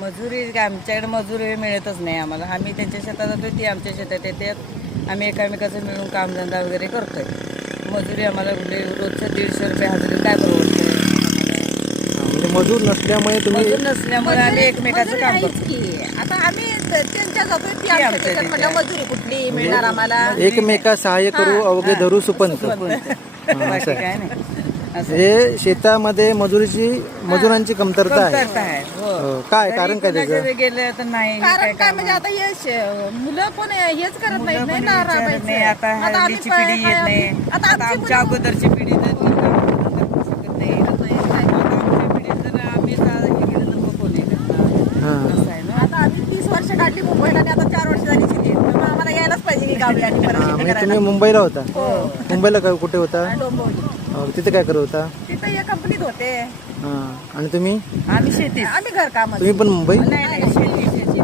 मजुरी आमच्याकडे मजुरी मिळतच नाही आम्हाला. आम्ही त्यांच्या शेतात जातो, ती आमच्या शेतात येतात. आम्ही एकामेकाचं मिळून कामधंदा वगैरे करतोय. मजुरी आम्हाला रोजचं 150 रुपये हजेरी काय परवडतं. म्हणजे मजूर नसल्यामुळे तुम्ही मजूर नसल्यामुळे आम्ही एकमेकाचं काम करतो. की आता आम्ही त्यांच्या जातोय ती आमच्या त्याच्यात म्हणलं मजुरी कुठली मिळणार आम्हाला. एकमेका सहाय्य करू अवघे धरू सुपंत. बाकी काय नाही. हे शेतामध्ये मजुरांची कमतरता आहे. कमतरता आहे. हो. काय कारण काय त्याचं? कुणाकडे गेलं तर नाही कारण काय म्हणजे आता हे मुलं पण हेच करत नाहीत नाही ना विचारत राबायचं. नाही. आता आता आम्ही हल्लीची पिढी येत नाही. आता आता आमच्या अगोदरची पिढी तर ती करू शकत नाही. आता आमच्या पिढीत जर आम्ही हे केलं तर मग कोणी करणार? हां. असं आहे ना. आता आम्ही 30 वर्ष काढली मुंबईला आणि आता 4 वर्ष झाली शेतीत. तर मग आम्हाला यायलाच पाहिजे की गावी आणि परत शेती म्हणजे करायला. तुम्ही मुंबईला होता? मुंबईला काय कुठे होता? डोंबिवली. तिथे काय करत होता? तिथं या कंपनीत होते. हां. आणि तुम्ही आम्ही शेती आम्ही घरकाम तुम्ही पण मुंबई? नाही शेती